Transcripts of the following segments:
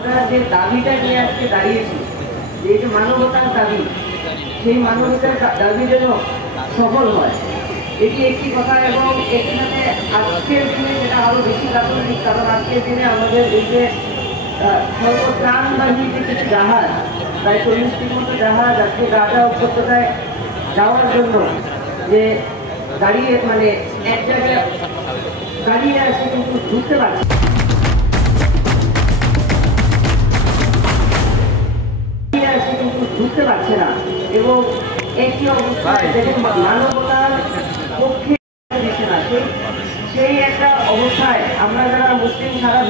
আমরা যে দাবিটা নিয়ে আজকে দাঁড়িয়েছি, যে মানবতার দাবি, সেই মানবতার দাবি যেন সফল হয়, এটি একটি কথা। এবং এখানে আজকের দিনে যেটা আরো বেশি প্রাসঙ্গিক, কারণ আজকের দিনে আমাদের এই যে সর্বত্রাণবাহী যে কিছু জাহাজ, প্রায় 40টির মতো জাহাজ আজকে গাজা উপত্যকায় যাওয়ার জন্য যে দাঁড়িয়ে মানে এক জায়গায় দাঁড়িয়ে আছে, কিন্তু ঢুকতে পারছে বুঝতে পারছে না। এবং একই অবস্থায় মানবতার পক্ষে দিচ্ছে না, সেই একটা অবস্থায় আমরা যারা মুসলিম সারা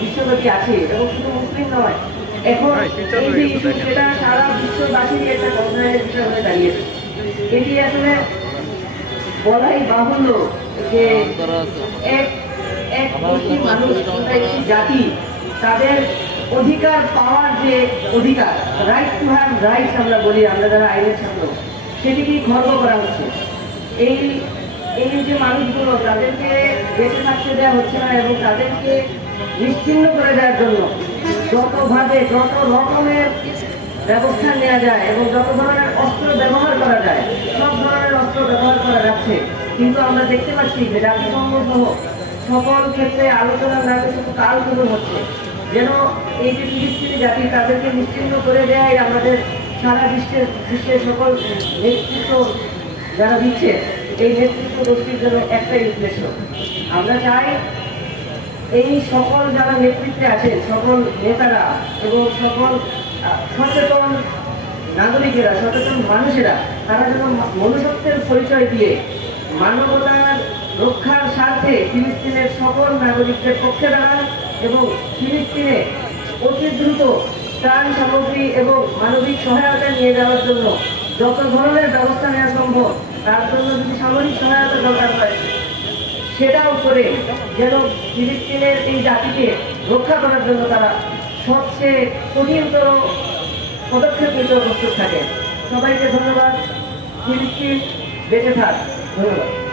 বিশ্বব্যাপী আছি, এবং শুধু মুসলিম নয়, এখন এই যে ইস্যু সেটা সারা বিশ্ববাসীরই একটা কনসার্নের বিষয় হয়ে দাঁড়িয়েছে। এটি আসলে বলাই বাহুল্য যে এক মুসলিম মানুষ, একটি জাতি, তাদের অধিকার পাওয়ার যে অধিকার, রাইট টু হ্যাভ রাইটস আমরা বলি, আমরা যারা আইনের ছাত্র, সেটিকেই খর্ব করা হচ্ছে। এই যে মানুষগুলো, তাদেরকে বেঁচে থাকতে দেওয়া হচ্ছে না, এবং তাদেরকে নিশ্চিহ্ন করে দেওয়ার জন্য যতভাবে যত রকমের ব্যবস্থা নেওয়া যায় এবং যত ধরনের অস্ত্র ব্যবহার করা যায়, সব ধরনের অস্ত্র ব্যবহার করা যাচ্ছে। কিন্তু আমরা দেখতে পাচ্ছি যে জাতিসংঘ সহ সকল ক্ষেত্রে আলোচনার নামে শুধু কাল শুরু হচ্ছে, যেন এই যে ফিলিস্তিনি জাতি, তাদেরকে নিশ্চিহ্ন করে দেয় আমাদের সারা বিশ্বের সকল নেতৃত্ব যারা দিচ্ছে, এই নেতৃত্ব গোষ্ঠীর জন্য একটাই উদ্দেশ্য। আমরা চাই এই সকল যারা নেতৃত্বে আছেন, সকল নেতারা এবং সকল সচেতন নাগরিকেরা, সচেতন মানুষেরা, তারা যেন মনুষ্যত্বের পরিচয় দিয়ে মানবতার রক্ষার স্বার্থে ফিলিস্তিনের সকল নাগরিকদের পক্ষে দাঁড়ান, এবং ফিলিস্তিনে অতি দ্রুত ত্রাণ সামগ্রী এবং মানবিক সহায়তা নিয়ে যাওয়ার জন্য যত ধরনের ব্যবস্থা নেওয়া সম্ভব, তার জন্য যদি সামরিক সহায়তা দরকার হয় সেটাও করে যেন ফিলিস্তিনের এই জাতিকে রক্ষা করার জন্য তারা সবচেয়ে কঠিনতর পদক্ষেপ নিতে প্রস্তুত থাকে। সবাইকে ধন্যবাদ। ফিলিস্তিন বেঁচে থাক। ধন্যবাদ।